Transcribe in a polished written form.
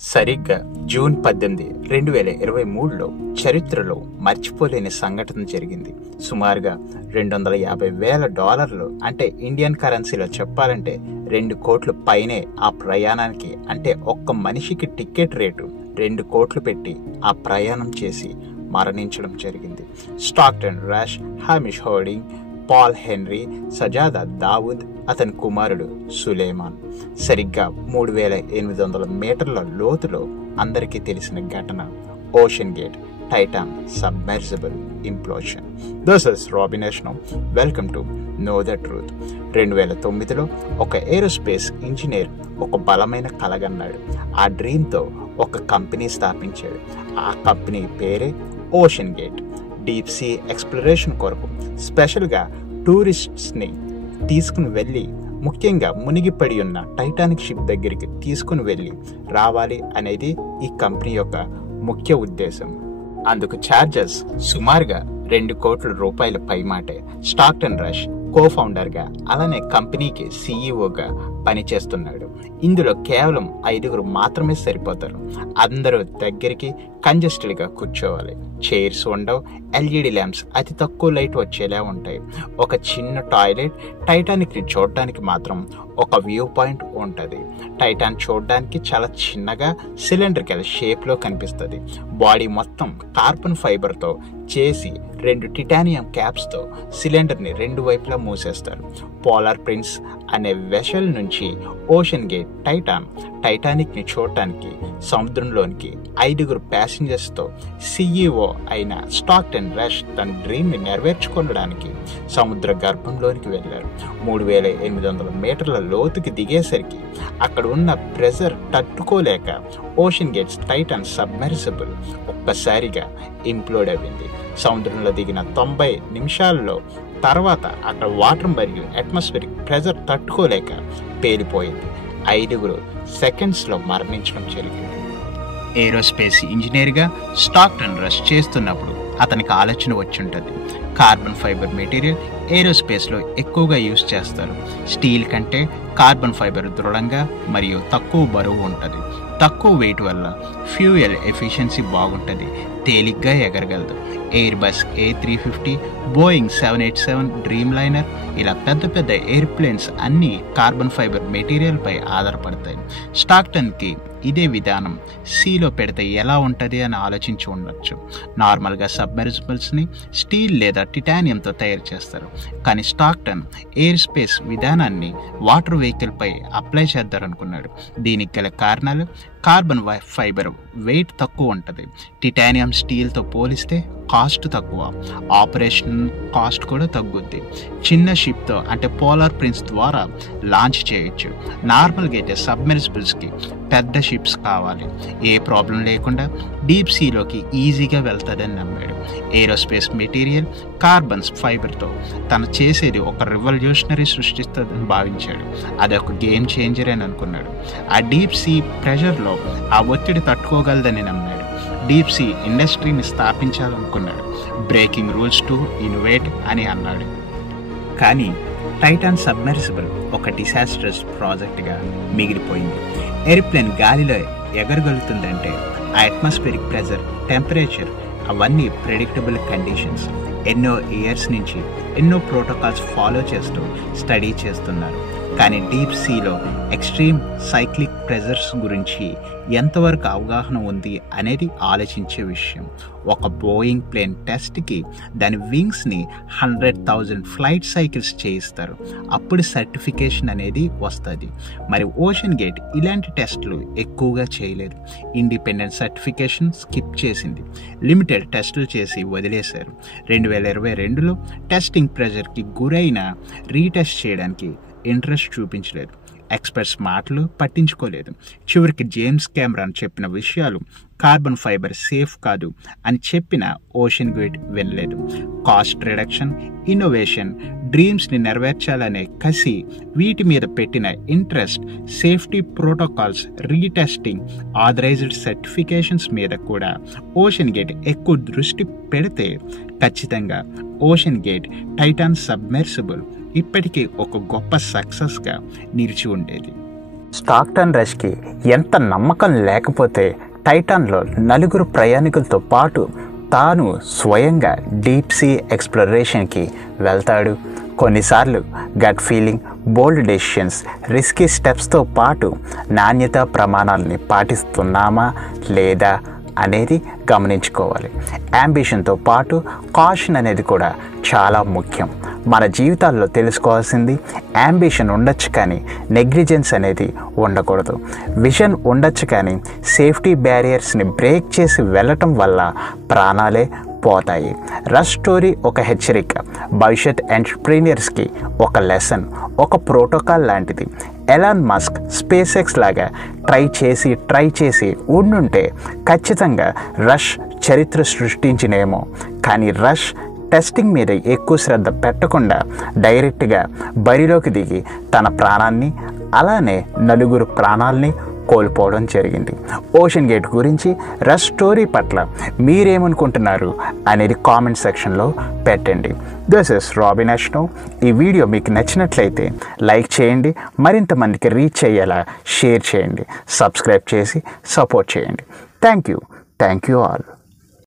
సరిగ్గా జూన్ 18, 2023లో చరిత్రలో మర్చిపోలేని సంఘటన జరిగింది. సుమారుగా $250,000 అంటే ఇండియన్ కరెన్సీలో చెప్పాలంటే 2 కోట్ల పైనే ఆ ప్రయాణానికి, అంటే ఒక్క మనిషికి టికెట్ రేటు 2 కోట్లు పెట్టి ఆ ప్రయాణం చేసి మరణించడం జరిగింది. Stockton Rush, Hamish Harding, Paul Henry, Shahzada Dawood, అతని కుమారుడు సులేమాన్. సరిగ్గా 3,800 మీటర్ల లోతులో అందరికీ తెలిసిన ఘటన OceanGate Titan submersible implosion. This is Robin యష్నో. Welcome to know the truth. 2009లో ఒక ఏరోస్పేస్ ఇంజనీర్ ఒక బలమైన కలగన్నాడు. ఆ డ్రీమ్తో ఒక కంపెనీ స్థాపించాడు. ఆ కంపెనీ పేరే ocean gate. Deep sea exploration కొరకు స్పెషల్గా టూరిస్ట్స్ని తీసుకుని వెళ్ళి, ముఖ్యంగా మునిగిపడి ఉన్న టైటానిక్ షిప్ దగ్గరికి తీసుకుని వెళ్ళి రావాలి అనేది ఈ కంపెనీ యొక్క ముఖ్య ఉద్దేశం. అందుకు ఛార్జెస్ సుమారుగా 2 కోట్ల రూపాయల పైమాటే. స్టాక్టన్ రష్ కో-ఫౌండర్గా, అలానే కంపెనీకి సీఈఓగా పనిచేస్తున్నాడు. ఇందులో కేవలం 5 మాత్రమే సరిపోతారు. అందరూ దగ్గరికి కంజెస్టెడ్గా కూర్చోవాలి. చైర్స్ ఉండవు. ఎల్ఈడి ల్యాంప్స్ అతి తక్కువ లైట్ వచ్చేలా ఉంటాయి. ఒక చిన్న టాయిలెట్. టైటానిక్ని చూడడానికి మాత్రం ఒక వ్యూ పాయింట్ ఉంటుంది. టైటాన్ చూడడానికి చాలా చిన్నగా సిలిండ్రికల్ షేప్లో కనిపిస్తుంది. బాడీ మొత్తం కార్బన్ ఫైబర్తో చేసి 2 టిటానియం క్యాప్స్తో సిలిండర్ని 2 వైపులా మూసేస్తారు. పోలార్ ప్రిన్స్ అనే వెషల్ నుంచి ఓషన్ గేట్ టైటానిక్ని చూడటానికి సముద్రంలోనికి 5 ప్యాసింజర్స్తో సీఈఓ అయిన స్టాక్టన్ రష్ తన డ్రీమ్ని నెరవేర్చుకోవడానికి సముద్ర గర్భంలోనికి వెళ్ళారు. 3,800 మీటర్ల లోతుకి దిగేసరికి అక్కడ ఉన్న ప్రెజర్ తట్టుకోలేక ఓషన్ గేట్స్ టైటాన్ సబ్మెర్సిబుల్ ఒక్కసారిగా ఇంప్లోడ్ అయింది. సముద్రంలో దిగిన 90 నిమిషాల్లో తర్వాత అక్కడ వాటర్ మరియు అట్మాస్ఫిరిక్ ప్రెజర్ తట్టుకోలేక పేలిపోయింది. 5 సెకండ్స్లో మరణించడం జరిగింది. ఏరోస్పేస్ ఇంజనీర్గా స్టాక్టన్ రష్ చేస్తున్నప్పుడు అతనికి ఆలోచన వచ్చుంటుంది. కార్బన్ ఫైబర్ మెటీరియల్ ఏరోస్పేస్లో ఎక్కువగా యూజ్ చేస్తారు. స్టీల్ కంటే కార్బన్ ఫైబర్ దృఢంగా మరియు తక్కువ బరువు ఉంటుంది. తక్కువ వెయిట్ వల్ల ఫ్యూయల్ ఎఫిషియన్సీ బాగుంటుంది. తేలిగ్గా ఎగరగలదు. Airbus A350, Boeing 787, Dreamliner, ఇలా పెద్ద పెద్ద ఎయిర్ప్లేన్స్ అన్నీ కార్బన్ ఫైబర్ మెటీరియల్పై ఆధారపడతాయి. స్టాక్టన్కి ఇదే విధానం సీలో పెడితే ఎలా ఉంటుంది అని ఆలోచించి ఉండొచ్చు. నార్మల్గా సబ్మెర్సిబుల్స్ని స్టీల్ లేదా టిటానియంతో తయారు చేస్తారు. కానీ స్టాక్టన్ ఎయిర్ స్పేస్ విధానాన్ని వాటర్ వెహికల్పై అప్లై చేద్దారనుకున్నాడు. దీనికి గల కారణాలు: కార్బన్ ఫైబర్ వెయిట్ తక్కువ ఉంటుంది. టిటానియం స్టీల్తో పోలిస్తే కాస్ట్ తక్కువ. ఆపరేషన్ కాస్ట్ కూడా తగ్గుద్ది. చిన్న షిప్తో అంటే పోలార్ ప్రిన్స్ ద్వారా లాంచ్ చేయొచ్చు. నార్మల్గా అయితే సబ్మెర్సిబుల్స్కి పెద్ద షిప్స్ కావాలి. ఏ ప్రాబ్లం లేకుండా డీప్ సీలోకి ఈజీగా వెళ్తుందని నమ్మాడు. ఏరోస్పేస్ మెటీరియల్ కార్బన్ ఫైబర్తో తను చేసేది ఒక రివల్యూషనరీ సృష్టిస్తుందని భావించాడు. అదొక గేమ్ చేంజర్ అని అనుకున్నాడు. ఆ డీప్ సీ ప్రెషర్లో ఆ ఒత్తిడి తట్టుకోగలదని నమ్మాడు. డీప్ సీ ఇండస్ట్రీని స్థాపించాలనుకున్నాడు. బ్రేకింగ్ రూల్స్ టు ఇన్నోవేట్ అని అన్నాడు. కానీ టైటాన్ సబ్మెర్సిబుల్ ఒక డిసాస్ట్రస్ ప్రాజెక్ట్గా మిగిలిపోయింది. ఎయిర్ప్లేన్ గాలిలో ఎగరగలుగుతుందంటే ఆ అట్మాస్ఫిరిక్ ప్రెజర్, టెంపరేచర్ అవన్నీ ప్రెడిక్టబుల్ కండిషన్స్. ఎన్నో ఇయర్స్ నుంచి ఎన్నో ప్రోటోకాల్స్ ఫాలో చేస్తూ స్టడీ చేస్తున్నారు. కానీ డీప్ సీలో ఎక్స్ట్రీమ్ సైక్లిక్ ప్రెజర్స్ గురించి ఎంతవరకు అవగాహన ఉంది అనేది ఆలోచించే విషయం. ఒక బోయింగ్ ప్లేన్ టెస్ట్కి దాని వింగ్స్ని 100,000 ఫ్లైట్ సైకిల్స్ చేయిస్తారు. అప్పుడు సర్టిఫికేషన్ అనేది వస్తుంది. మరి ఓషన్ గేట్ ఇలాంటి టెస్టులు ఎక్కువగా చేయలేదు. ఇండిపెండెంట్ సర్టిఫికేషన్ స్కిప్ చేసింది. లిమిటెడ్ టెస్టులు చేసి వదిలేశారు. 2022లో టెస్టింగ్ ప్రెజర్కి గురైన రీటెస్ట్ చేయడానికి ఇంట్రెస్ట్ చూపించలేదు. ఎక్స్పర్ట్స్ మాటలు పట్టించుకోలేదు. చివరికి జేమ్స్ కెమెరాన్ చెప్పిన విషయాలు కార్బన్ ఫైబర్ సేఫ్ కాదు అని చెప్పిన ఓషన్ గేట్ వినలేదు. కాస్ట్ రిడక్షన్, ఇన్నోవేషన్, డ్రీమ్స్ని నెరవేర్చాలనే కసి, వీటి మీద పెట్టిన interest, safety protocols, retesting, authorised certifications మీద కూడా ఓషన్ గేట్ ఎక్కువ దృష్టి పెడితే ఖచ్చితంగా ఓషన్ గేట్ టైటాన్ సబ్మెర్సిబుల్ ఇప్పటికీ ఒక గొప్ప సక్సెస్గా నిలిచి ఉండేది. స్టాక్టన్ రష్కి ఎంత నమ్మకం లేకపోతే టైటాన్లో 4 ప్రయాణికులతో పాటు తాను స్వయంగా డీప్ సీ ఎక్స్ప్లోరేషన్కి వెళ్తాడు. కొన్నిసార్లు gut feeling, bold decisions, risky స్టెప్స్తో పాటు నాణ్యత ప్రమాణాలని పాటిస్తున్నామా లేదా అనేది గమనించుకోవాలి. యాంబిషన్తో పాటు కాషన్ అనేది కూడా చాలా ముఖ్యం. మన జీవితాల్లో తెలుసుకోవాల్సింది యాంబిషన్ ఉండొచ్చు కానీ నెగ్లిజెన్స్ అనేది ఉండకూడదు. విజన్ ఉండొచ్చు కానీ సేఫ్టీ బ్యారియర్స్ని బ్రేక్ చేసి వెళ్ళటం వల్ల ప్రాణాలే పోతాయి. రష్ స్టోరీ ఒక హెచ్చరిక, భవిష్యత్ ఎంటర్ప్రీనియర్స్కి ఒక లెసన్, ఒక ప్రోటోకాల్ లాంటిది. ఎలాన్ మస్క్ స్పేస్ ఎక్స్ లాగా ట్రై చేసి ఉండుంటే ఖచ్చితంగా రష్ చరిత్ర సృష్టించినేమో. కానీ రష్ టెస్టింగ్ మీద ఎక్కువ శ్రద్ధ పెట్టకుండా డైరెక్ట్గా బరిలోకి దిగి తన ప్రాణాన్ని అలానే 4 ప్రాణాలని కోల్పోవడం జరిగింది. ఓషన్ గేట్ గురించి, రష్ స్టోరీ పట్ల మీరేమనుకుంటున్నారు అనేది కామెంట్ సెక్షన్లో పెట్టండి. దిస్ ఇస్ రాబిన్ అష్నో. ఈ వీడియో మీకు నచ్చినట్లయితే లైక్ చేయండి, మరింత మందికి రీచ్ అయ్యేలా షేర్ చేయండి, సబ్స్క్రైబ్ చేసి సపోర్ట్ చేయండి. Thank you all.